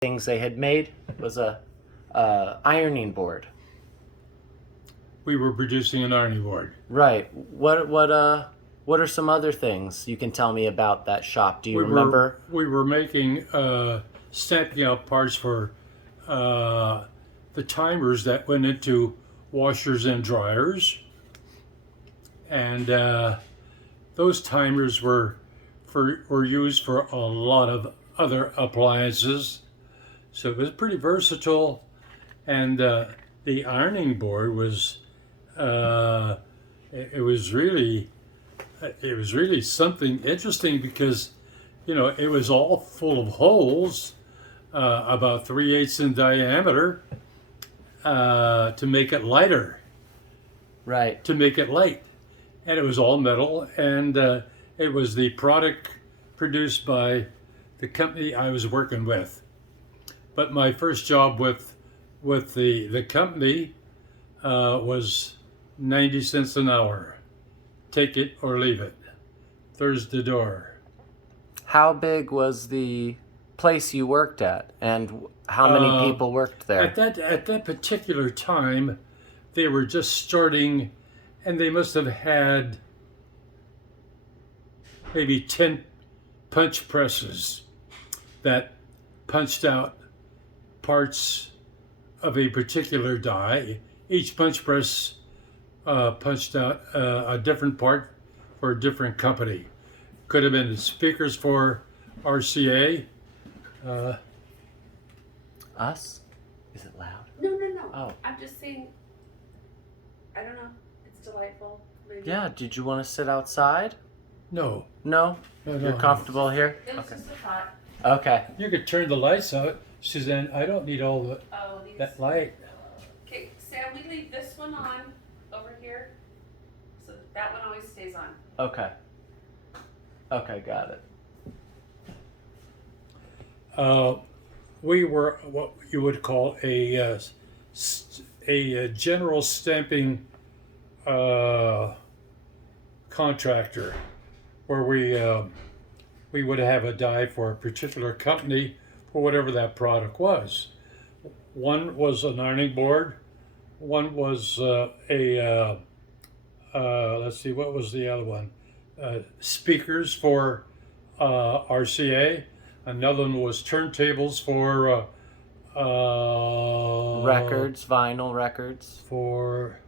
things they had made was a ironing board. We were producing an ironing board. Right. What are some other things you can tell me about that shop? Do you remember? We were making stamping out parts for the timers that went into washers and dryers, and those timers were used for a lot of other appliances. So it was pretty versatile, and the ironing board was it was really something interesting because it was all full of holes about 3/8 in diameter to make it lighter, Right. to make it light, and it was all metal, and it was the product produced by the company I was working with. But my first job with the company was 90 cents an hour. Take it or leave it. There's the door. How big was the place you worked at, and how many people worked there? At that particular time, they were just starting, and they must have had maybe 10 punch presses that punched out parts of a particular die. Each punch press punched out a different part for a different company. Could have been speakers for RCA. Us? Is it loud? No. Oh. I'm just saying, I don't know. It's delightful. Maybe. Yeah. Did you want to sit outside? No. No. No, You're comfortable here? It was Okay. just a thought. Okay. You could turn the lights out, Suzanne. I don't need all that light. Okay, Sam, we leave this one on over here. So that one always stays on. Okay. Okay, got it. We were what you would call a general stamping contractor, where we would have a die for a particular company for whatever that product was. One was an ironing board. One was let's see, what was the other one? Speakers for RCA. Another one was turntables for Records, vinyl records. For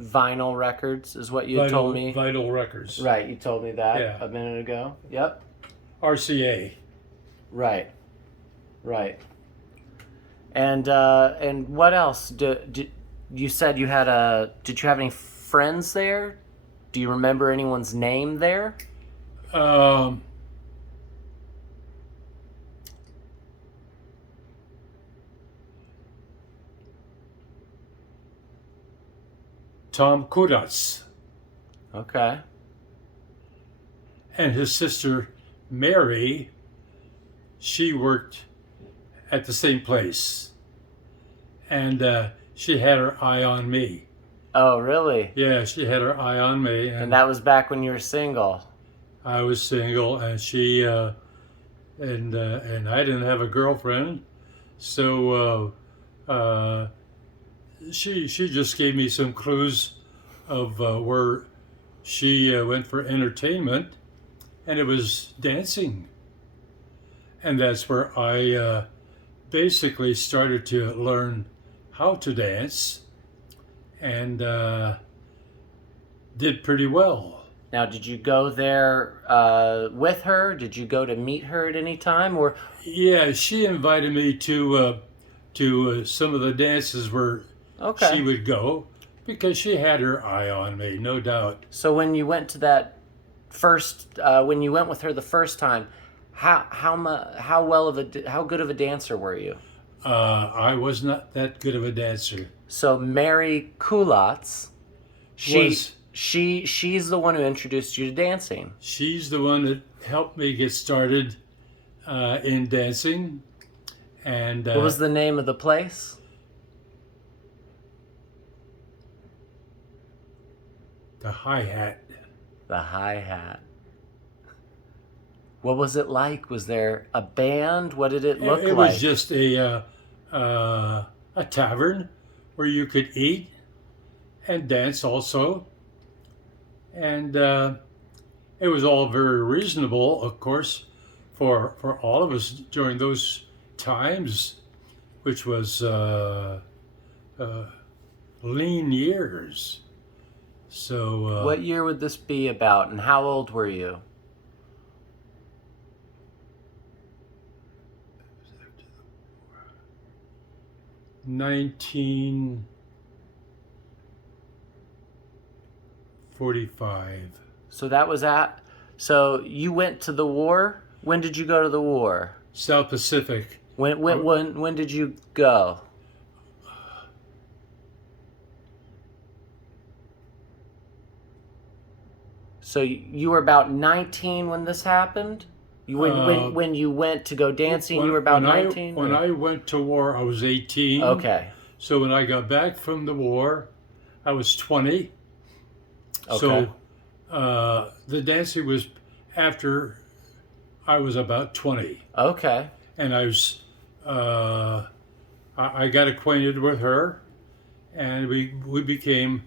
Vinyl records is what you told me. Vinyl records. Right, you told me that Yeah. a minute ago. Yep. RCA. Right. And what else? You said you had did you have any friends there? Do you remember anyone's name there? Tom Kudas Okay. and his sister Mary. She worked at the same place, and she had her eye on me. Oh, really? Yeah, she had her eye on me, And that was back when you were single. I was single, and she and I didn't have a girlfriend, so she just gave me some clues of where she went for entertainment, and it was dancing, and that's where I basically started to learn how to dance, and did pretty well. Now, did you go there with her? Did you go to meet her at any time, or? Yeah, she invited me to some of the dances where Okay. she would go because she had her eye on me, no doubt. So when you went to that when you went with her the first time, how good of a dancer were you? I was not that good of a dancer. So Mary Kulatz, she's the one who introduced you to dancing. She's the one that helped me get started in dancing. And What was the name of the place? The hi-hat. The hi-hat. What was it like? Was there a band? What did it look It was like? just a tavern where you could eat and dance also, and it was all very reasonable, of course, for all of us during those times, which was uh, lean years. So What year would this be about, and how old were you? 1945. So that was at. So you went to the war. When did you go to the war? South Pacific. When did you go? So you were about 19 when this happened? When you went to go dancing, you were about 19? When I went to war, I was 18. Okay. So when I got back from the war, I was 20. Okay. So the dancing was after I was about 20. Okay. And I got acquainted with her, and we became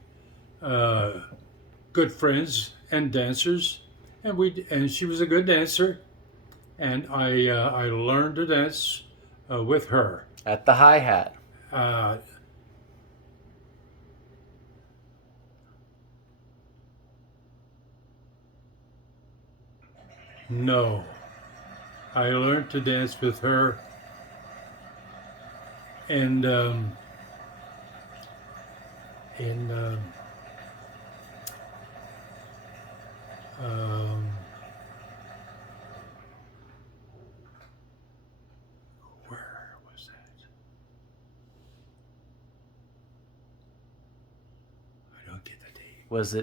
good friends and dancers, and she was a good dancer, and I learned to dance with her. At the hi-hat. Uh, no, I learned to dance with her, and in where was that? I don't get the date. Was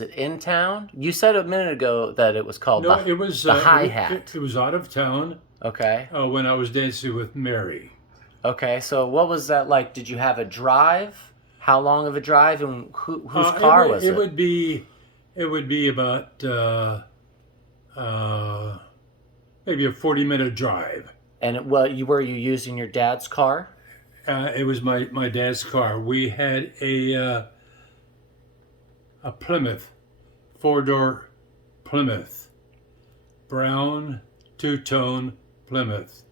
it in town? You said a minute ago that it was called No, the, it was the hi-hat. It was out of town Okay. when I was dancing with Mary. Okay. So what was that like? Did you have a drive? How long of a drive, and whose car was it? It would be about maybe a 40-minute drive. And were you using your dad's car? It was my dad's car. We had a Plymouth, 4-door Plymouth, brown two-tone Plymouth,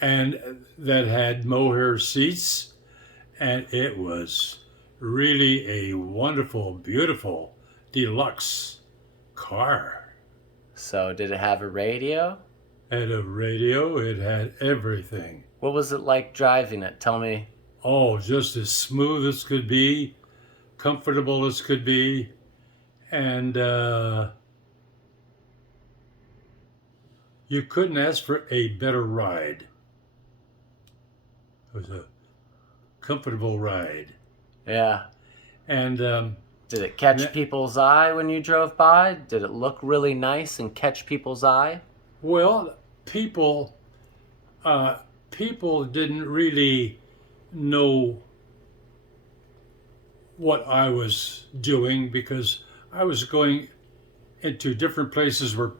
and that had mohair seats, and it was really a wonderful, beautiful, deluxe car. So did it have a radio? It had a radio. It had everything. What was it like driving it? Tell me. Oh, just as smooth as could be, comfortable as could be, and you couldn't ask for a better ride. It was a comfortable ride. Yeah. And Did it catch people's eye when you drove by? Did it look really nice and catch people's eye? well, people didn't really know what I was doing because I was going into different places where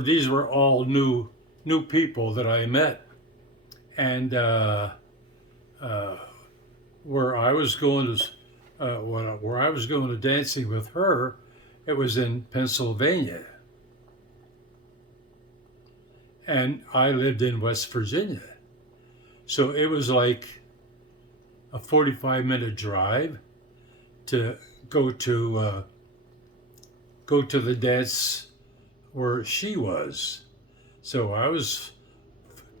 these were all new people that I met, and where I was going to where I was going to dancing with her, it was in Pennsylvania, and I lived in West Virginia, so it was like a 45-minute drive to go to the dance where she was. So I was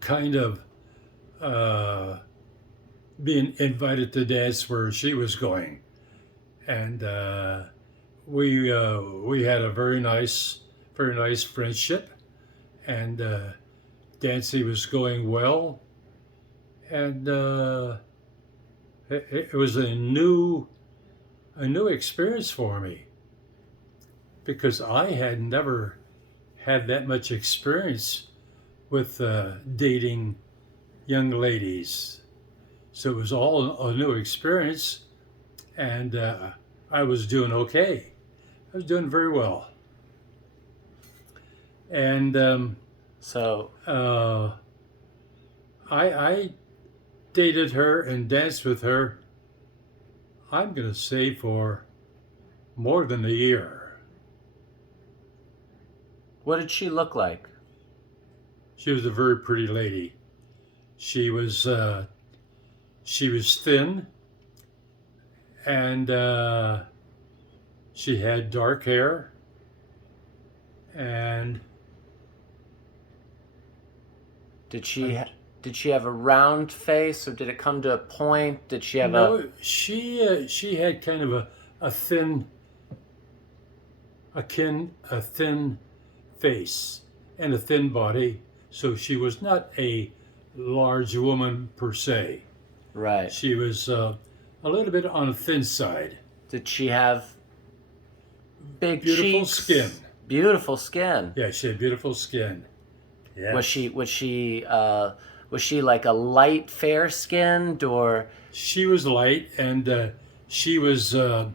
kind of being invited to dance where she was going, and we had a very nice friendship, and dancing was going well, and it was a new experience for me because I had never had that much experience with dating young ladies. So it was all a new experience, and I was doing okay. I was doing very well. And So, uh, I dated her and danced with her. I'm gonna say for more than a year. what did she look like? She was a very pretty lady. She was thin, and she had dark hair, and Did she did she have a round face, or did it come to a point? Did she have a no, she had kind of a thin a thin face and a thin body, so she was not a large woman per se. right? She was a little bit on the thin side. Did she have big Beautiful cheeks? skin. Beautiful skin. Yeah, she had beautiful skin. Yeah. Was she like a light fair skinned or She was light, and she was her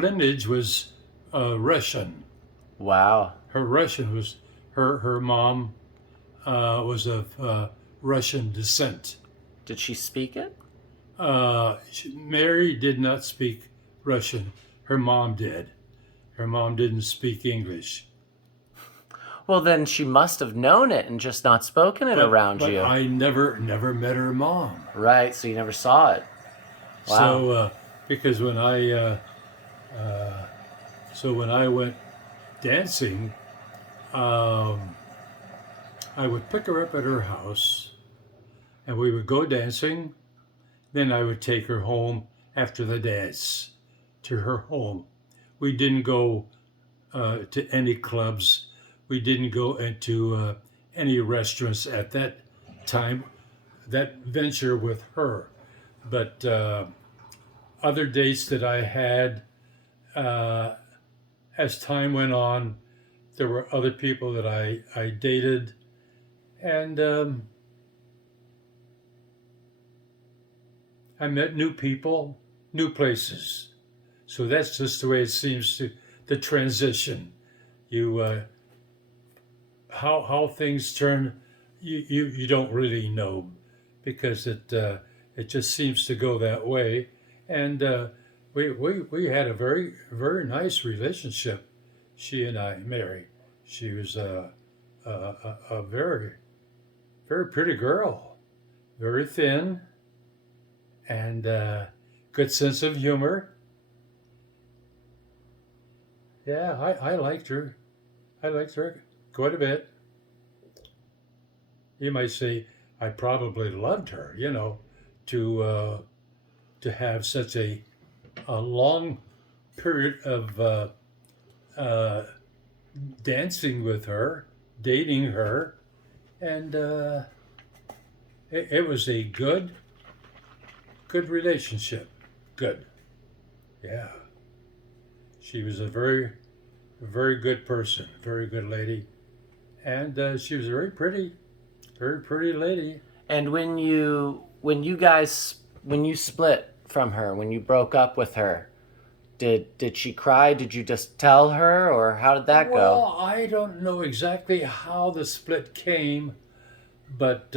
lineage was Russian. wow? Her Russian was her mom was of Russian descent. Did she speak it? Mary did not speak Russian. Her mom did. Her mom didn't speak English. Well, then she must have known it and just not spoken it around but you. I never met her mom. Right, so you never saw it. Wow. So because when I went dancing, I would pick her up at her house, and we would go dancing. Then I would take her home after the dance to her home. We didn't go to any clubs. We didn't go into any restaurants at that time, that venture with her. But other dates that I had, as time went on, there were other people that I dated, and I met new people, new places. So that's just the way it seems to the transition. You how things turn, you don't really know, because it just seems to go that way. And we had a very nice relationship. She and I, Mary. She was a very pretty girl, very thin, and good sense of humor. Yeah, I liked her. I liked her quite a bit. You might say I probably loved her, to have such a long period of dancing with her, dating her, and it was a good relationship. Good. Yeah. She was a very good person, very good lady, and she was very pretty lady. And when you split from her, when you broke up with her, did she cry? Did you just tell her, or how did that Well, go? I don't know exactly how the split came, but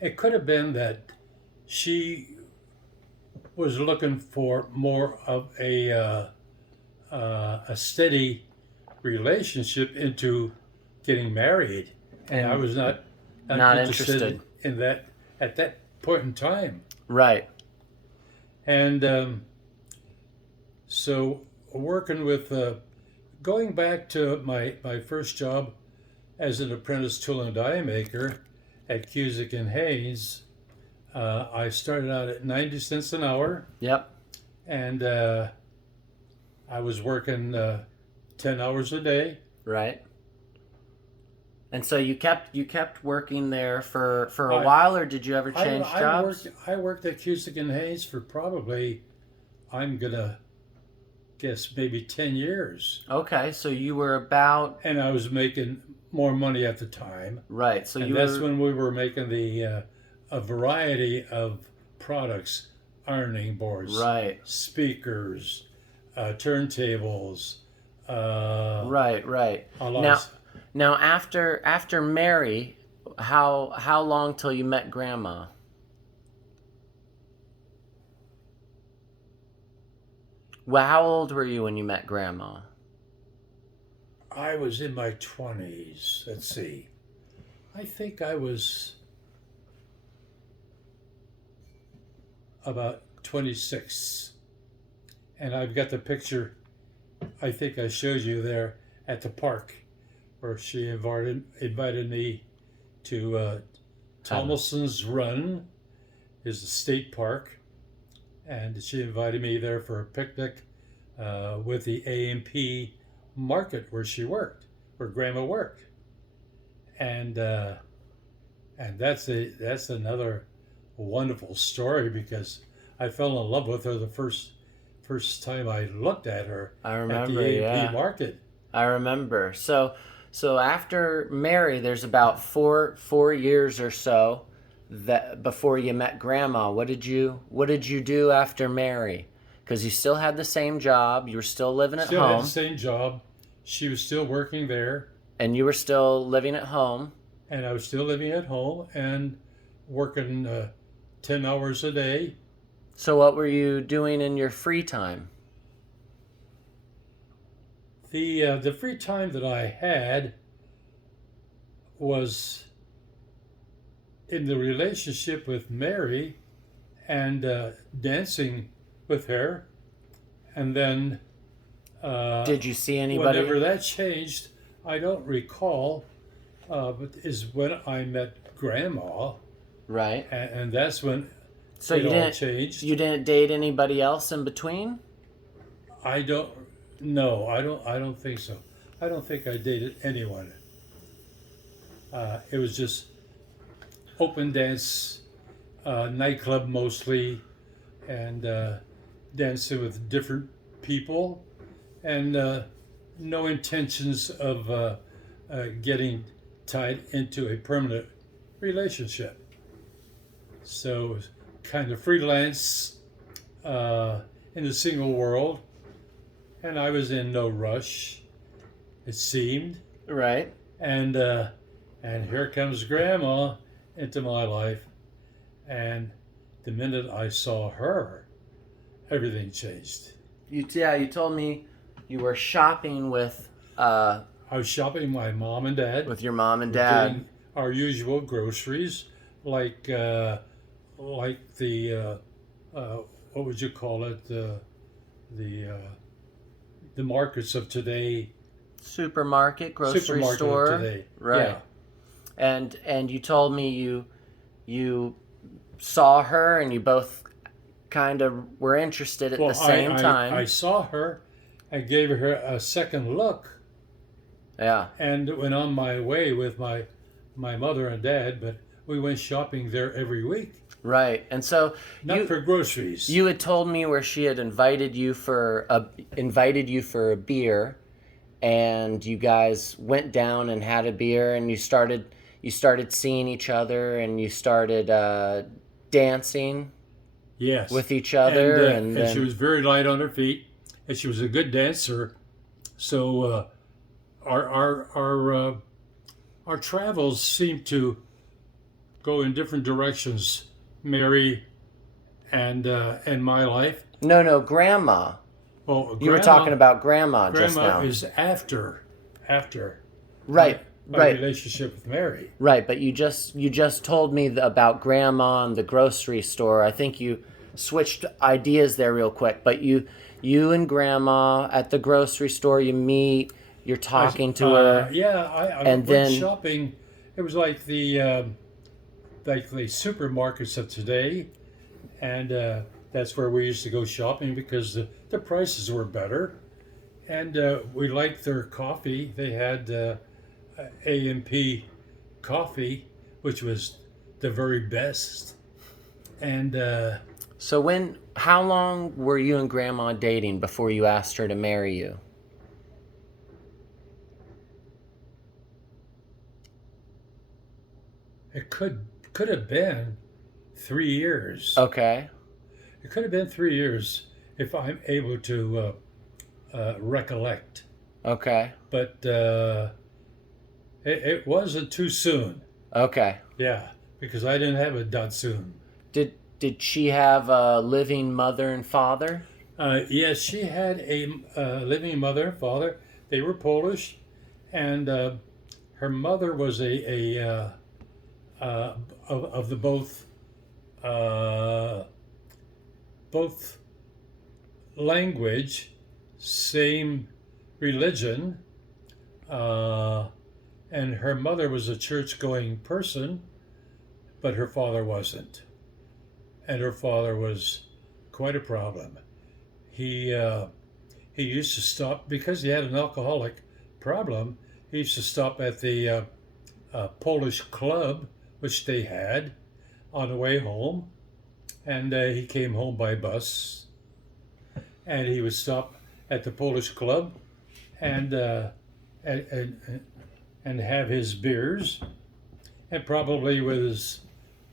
it could have been that she was looking for more of a steady relationship into getting married, and I was not Not interested interested. in that at that point in time. Right. And so working with going back to my first job as an apprentice tool and die maker at Cusick and Hayes, I started out at 90 cents an hour, Yep. and I was working 10 hours a day. Right. And so you kept working there for a I- while, or did you ever change I jobs? I worked at Cusick and Hayes for probably, I'm gonna guess, maybe 10 years. Okay, so you were about And I was making more money at the time. right. So And you that's were when we were making a variety of products, ironing boards, right. speakers, turntables, Right, right. a lot Now, of. now after Mary, how long till you met Grandma? Well, how old were you when you met Grandma? I was in my 20s. Let's see. I think I was about 26. And I've got the picture, I think I showed you there at the park, where she invited me to Thomason's Run, is a state park, and she invited me there for a picnic with the A&P market where she worked, where Grandma worked, and that's another wonderful story because I fell in love with her the first time I looked at her I at the remember, A&P yeah. market. I remember. So after Mary, there's about four years or so that before you met Grandma. What did you do after Mary? Because you still had the same job, you were still living at Still had the home, same job. She was still working there, and you were still living at home. and I was still living at home and working 10 hours a day. So what were you doing in your free time? The free time that I had was in the relationship with Mary and dancing with her, and then Did you see whenever anybody? that changed, I don't recall, but is when I met Grandma, Right. and that's when So it you all didn't changed. you didn't date anybody else in between? I don't. No, I don't. I don't think so. I don't think I dated anyone. It was just open dance, nightclub mostly, and dancing with different people, and no intentions of getting tied into a permanent relationship. So it was kind of freelance in the single world, and I was in no rush, it seemed. Right. And here comes Grandma into my life, and the minute I saw her, everything changed. You told me you were shopping I was shopping with my mom and dad. with your mom and We're dad. getting our usual groceries, like the what would you call it, the the markets of today, Supermarket, grocery supermarket store. of today. Right. Yeah. And you told me you saw her and you both kind of were interested at Well, the same time. I saw her, I gave her a second look, Yeah. and went on my way with my mother and dad. But we went shopping there every week, Right. And so not for groceries. you had told me where she had invited you for a beer, and you guys went down and had a beer, and you started seeing each other, and you started dancing Yes. with each other, and and she then was very light on her feet, and she was a good dancer. So our travels seemed to go in different directions. Mary and my life. no, Grandma. Well, You were talking about Grandma just Grandma now. is after Right. my Right. relationship with Mary. Right, but you just told me about Grandma and the grocery store. I think you switched ideas there real quick. But you and Grandma at the grocery store, you meet, you're talking to her. Yeah, I And went then- shopping. It was like the supermarkets of today, and that's where we used to go shopping because the prices were better, and we liked their coffee. They had A&P coffee, which was the very best, and So how long were you and Grandma dating before you asked her to marry you? it could have been 3 years. Okay. It could have been 3 years if I'm able to recollect. Okay. But it wasn't too soon. Okay. Yeah, because I didn't have a Datsun. Did she have a living mother and father? Yes, she had a living mother and father. They were Polish, and her mother was of the both language, same religion, and her mother was a church-going person, but her father wasn't, and her father was quite a problem. He used to stop because he had an alcoholic problem. He used to stop at the Polish club, which they had, on the way home, and he came home by bus, and he would stop at the Polish club and and, and, and have his beers, and probably with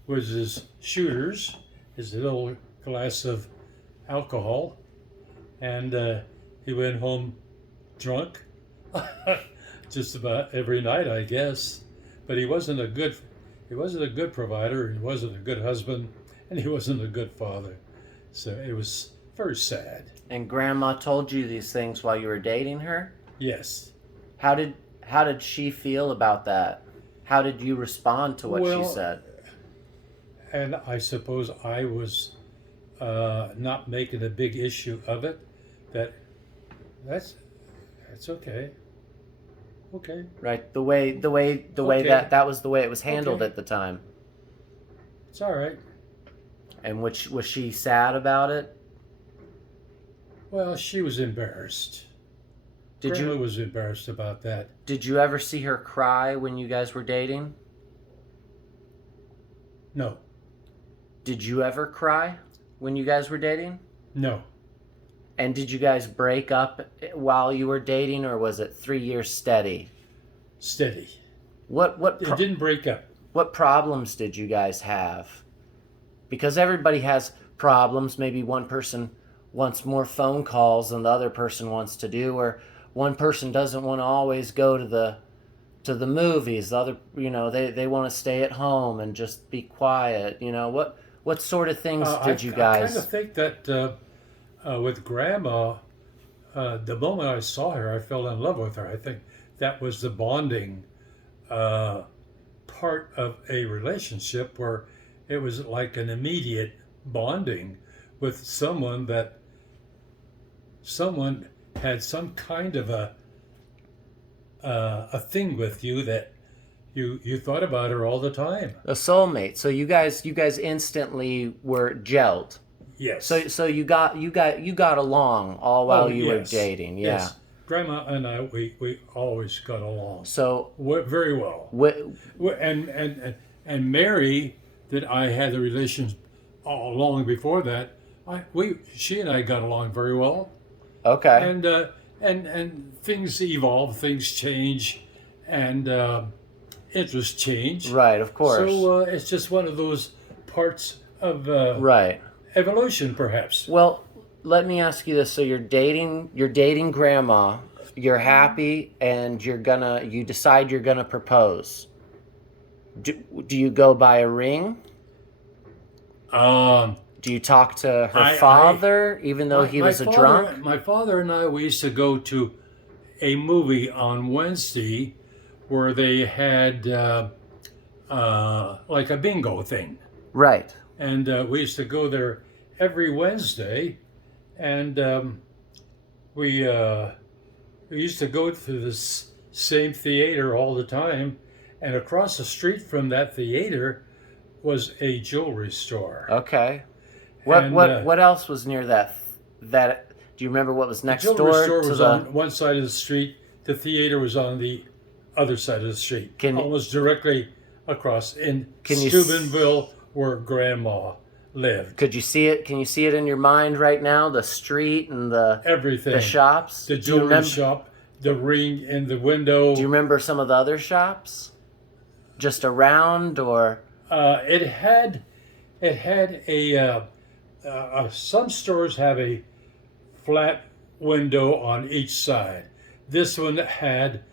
his shooters, his little glass of alcohol, and he went home drunk just about every night, I guess. But he wasn't a good provider, he wasn't a good husband, and he wasn't a good father. So it was very sad. And Grandma told you these things while you were dating her? Yes. How did she feel about that? How did you respond to what she said? And I suppose I was not making a big issue of it. That's okay. Okay. Right. The way Okay. that was the way it was handled Okay. at the time. It's all right. And was she sad about it? Well, she was embarrassed. Did Grandma you was embarrassed about that. did you ever see her cry when you guys were dating? No. Did you ever cry when you guys were dating? No. And did you guys break up while you were dating, or was it 3 years steady? Steady. What It didn't break up. what problems did you guys have? Because everybody has problems. Maybe one person wants more phone calls than the other person wants to do, or one person doesn't want to always go to the movies. The other, they want to stay at home and just be quiet. What sort of things did you I guys? kind of think that with Grandma, the moment I saw her, I fell in love with her. I think that was the bonding part of a relationship where it was like an immediate bonding with someone had some kind of a thing with you that you thought about her all the time. A soulmate. So you guys instantly were gelled. Yes. So you got along all while you were yes. dating. Yeah. Yes. Grandma and I, we always got along. So Very well. And Mary, that I had the relations all long before that, she and I got along very well. okay. And things evolve, things change, and interests change. Right, of course. So it's just one of those parts of right. evolution, perhaps. Well, let me ask you this. So you're dating Grandma, you're happy, and you decide you're gonna propose. Do you go buy a ring? Do you talk to her father, even though he was a drunk? My father and I, we used to go to a movie on Wednesday where they had like a bingo thing. Right. And we used to go there every Wednesday, and we used to go to this same theater all the time, and across the street from that theater was a jewelry store. Okay. And, What else was near that? Do you remember what was next the door jewelry store to was the? on one side of the street. The theater was on the other side of the street, almost directly across in Steubenville, where Grandma lived. Could you see it? Can you see it in your mind right now? The street and Everything. the shops, the jewelry shop, the ring in the window. Do you remember some of the other shops? Just around, or? It had a some stores have a flat window on each side. This one had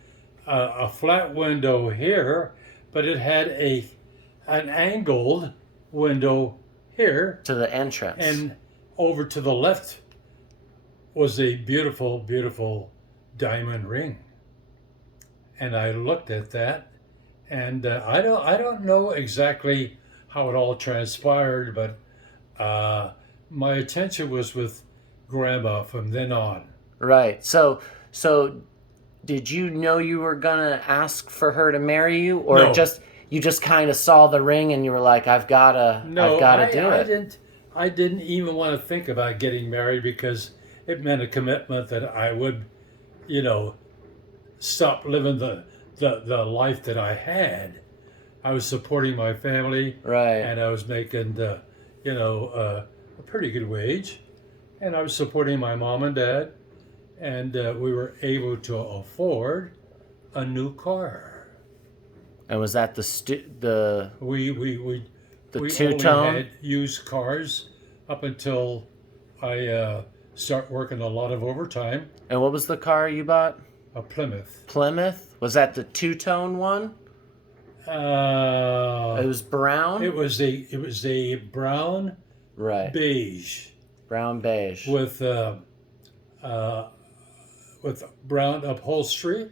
a flat window here, but it had an angled window here, To the entrance. and over to the left was a beautiful, beautiful diamond ring. And I looked at that, and I don't know exactly how it all transpired, but my attention was with Grandma from then on. Right. So did you know you were gonna ask for her to marry you, or No. you just kind of saw the ring and you were like, I've gotta do it. I didn't even want to think about getting married because it meant a commitment that I would, you know, stop living the life that I had. I was supporting my family, Right. and I was making a pretty good wage, and I was supporting my mom and dad, and we were able to afford a new car. And was that the We only two-tone? had used cars up until I start working a lot of overtime. And what was the car you bought? A Plymouth. Plymouth? Was that the two-tone one? It was brown? It was a brown Right. beige Brown beige. with brown upholstery,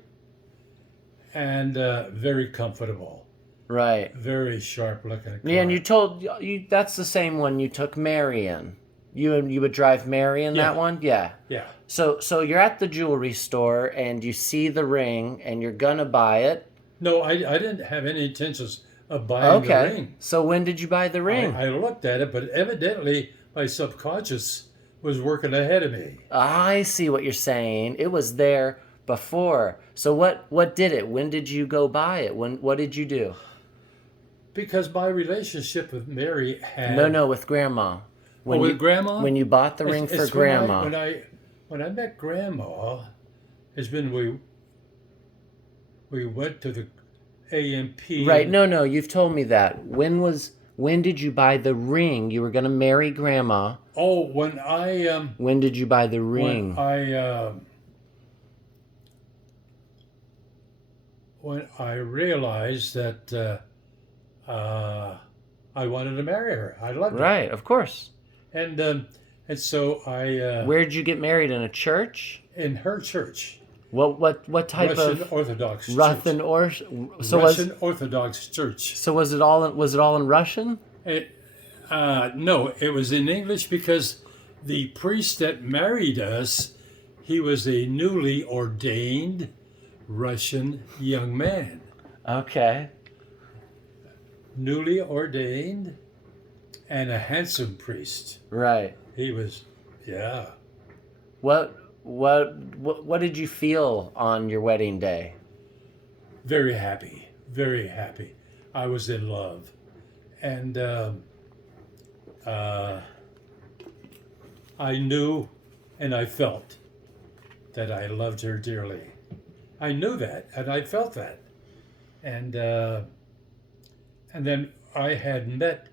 and very comfortable, Right. very sharp looking car. Yeah, and you told you that's the same one you took Mary in. You would drive Mary in that Yeah. one? Yeah. Yeah. So you're at the jewelry store and you see the ring and you're gonna buy it. No, I didn't have any intentions of buying the Okay. ring. So when did you buy the ring? I looked at it, but evidently my subconscious was working ahead of me. I see what you're saying. It was there before. So what did it? When did you go buy it? What did you do? Because my relationship with Mary had No, with Grandma. with Grandma. When you bought the ring for It's Grandma. when I met Grandma, has been we went to the AMP. Right. No, you've told me that. When did you buy the ring? You were going to marry Grandma. Oh, When did you buy the ring? when I realized that I wanted to marry her. I loved her. Right, of course. And so I Where'd you get married? In a church? in her church, What type Russian of Orthodox church. Russian or so Russian Orthodox Church. was it all in Russian? No, it was in English because the priest that married us, he was a newly ordained Russian young man. Okay. Newly ordained and a handsome priest. Right. He was, yeah. What did you feel on your wedding day? Very happy, very happy. I was in love. And I knew and I felt that I loved her dearly. I knew that and I felt that. And then I had met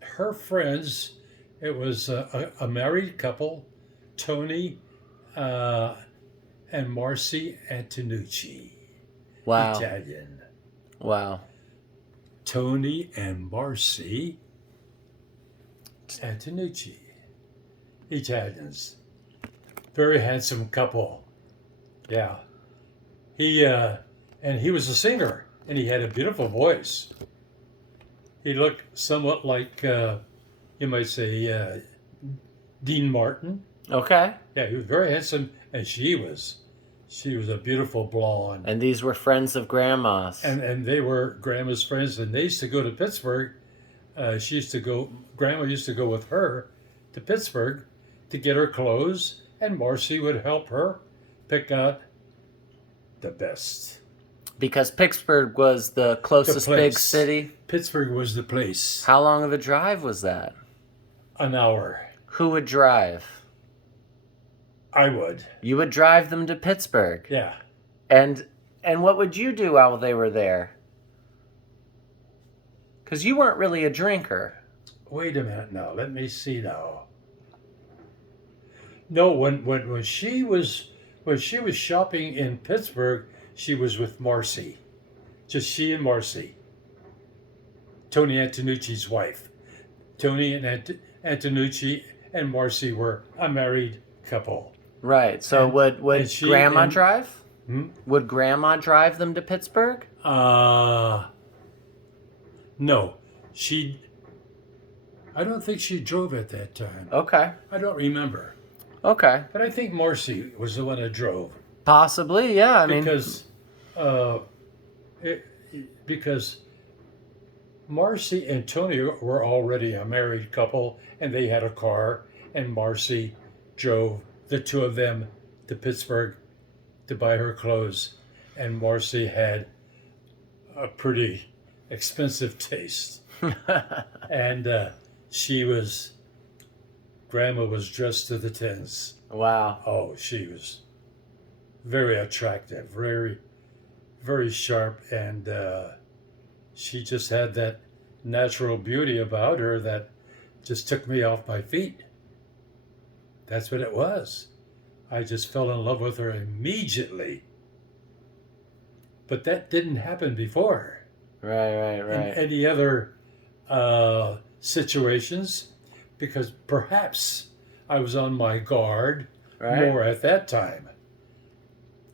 her friends. It was a married couple, Tony and Marcy Antonucci. Wow. Italian. Wow. Tony and Marcy Antonucci. Italians. Very handsome couple. Yeah. He was a singer, and he had a beautiful voice. He looked somewhat like, you might say, Dean Martin. Okay. Yeah, he was very handsome, and she was a beautiful blonde. And these were friends of Grandma's. And they were Grandma's friends, and they used to go to Pittsburgh. Grandma used to go with her to Pittsburgh to get her clothes, and Marcy would help her pick out the best. Because Pittsburgh was the closest The big place. city. Pittsburgh was the place. How long of a drive was that? An hour. Who would drive? I would. You would drive them to Pittsburgh. Yeah. And what would you do while they were there? Because you weren't really a drinker. Wait a minute now. Let me see now. No, when she was shopping in Pittsburgh, she was with Marcy, just she and Marcy, Tony Antonucci's wife. Tony and Antonucci and Marcy were a married couple. Right. So And would she grandma and drive? hmm? Would grandma drive them to Pittsburgh? No, she. I don't think she drove at that time. Okay. I don't remember, Okay. but I think Marcy was the one that drove Possibly, yeah. I mean, because, uh, it, because Marcy and Tony were already a married couple, and they had a car, and Marcy drove the two of them to Pittsburgh to buy her clothes, and Marcy had a pretty expensive taste, and Grandma was dressed to the tens. wow. Oh, she was very attractive, very, very sharp, and she just had that natural beauty about her that just took me off my feet. That's what it was. I just fell in love with her immediately. But that didn't happen before. Right, right, In right. any other situations, because perhaps I was on my guard Right. more at that time.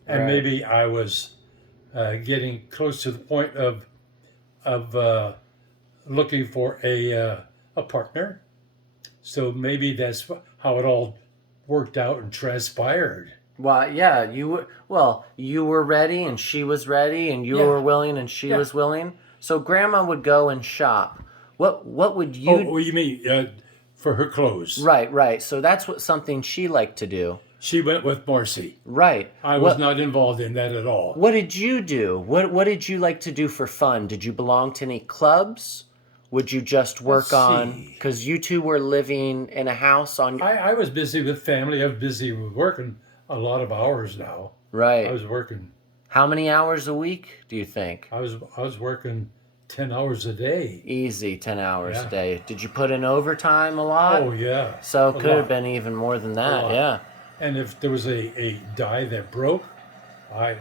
And Right. maybe I was getting close to the point of looking for a partner. So maybe that's how it all worked out and transpired. Well, yeah, you were ready and she was ready and you Yeah. were willing and she Yeah. was willing. So grandma would go and shop. What would you Oh, you mean for her clothes? Right, right. So that's what something she liked to do. She went with Marcy. Right. I was not involved in that at all. What did you do? What did you like to do for fun? Did you belong to any clubs? Would you just work Let's on see. because you two were living in a house on I was busy with family. I was busy with working a lot of hours now. right. I was working. How many hours a week do you think? I was working 10 hours a day. Easy, 10 hours a Yeah. day. Did you put in overtime a lot? Oh yeah. So A it could have lot. been even more than that. lot. Yeah. And if there was a die that broke, I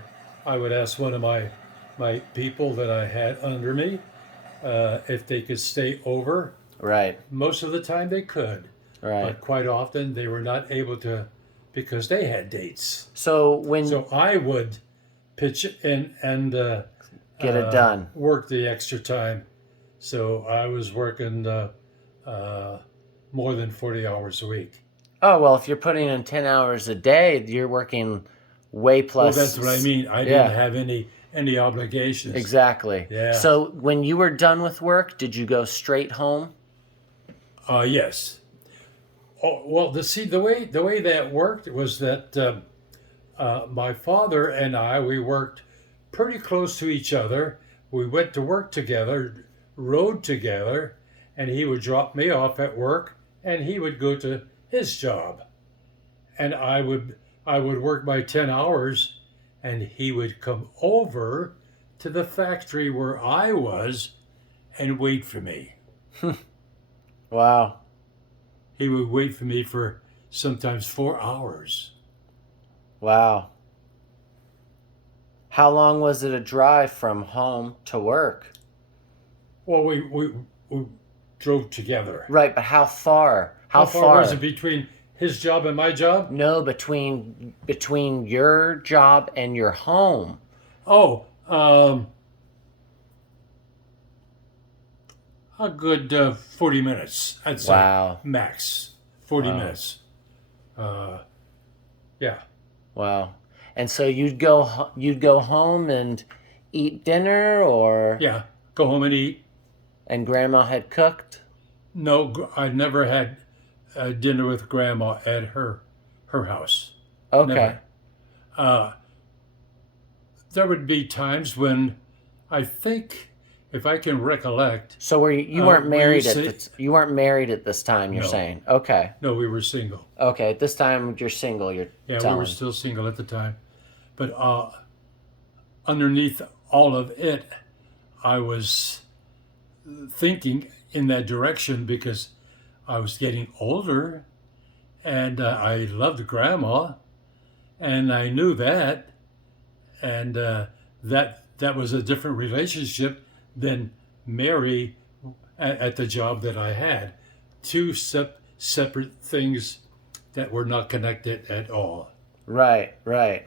would ask one of my people that I had under me if they could stay over. Right. Most of the time they could, Right. but quite often they were not able to because they had dates. So when So I would pitch in and get it done. work the extra time. So I was working more than 40 hours a week. Oh, well, if you're putting in 10 hours a day, you're working way plus. Well, that's what I mean. I Yeah. didn't have any obligations. Exactly. Yeah. So when you were done with work, did you go straight home? Yes. Oh, well, the way that worked was that my father and we worked pretty close to each other. We went to work together, rode together, and he would drop me off at work, and he would go to his job, and I would work my 10 hours, and he would come over to the factory where I was and wait for me. Wow. He would wait for me for sometimes 4 hours. Wow. How long was it a drive from home to work? Well, we drove together. Right, but how far? How far was it between his job and my job? No, between your job and your home. Oh, a good 40 minutes, I'd say. Wow. Max 40 Wow. minutes. Yeah. Wow. And so you'd go home and eat dinner, or Yeah. Go home and eat. and grandma had cooked? No, I never had dinner with Grandma at her house. Okay. Never. There would be times when I think, if I can recollect, So you Uh, weren't we married used at to- you weren't married at this time, you're No. saying. Okay. no, we were single. Okay, at this time you're single, you're Yeah, telling. we were still single at the time. But underneath all of it, I was thinking in that direction because I was getting older and I loved Grandma, and I knew that, and that was a different relationship than Mary at the job that I had. Two separate things that were not connected at all. Right, right.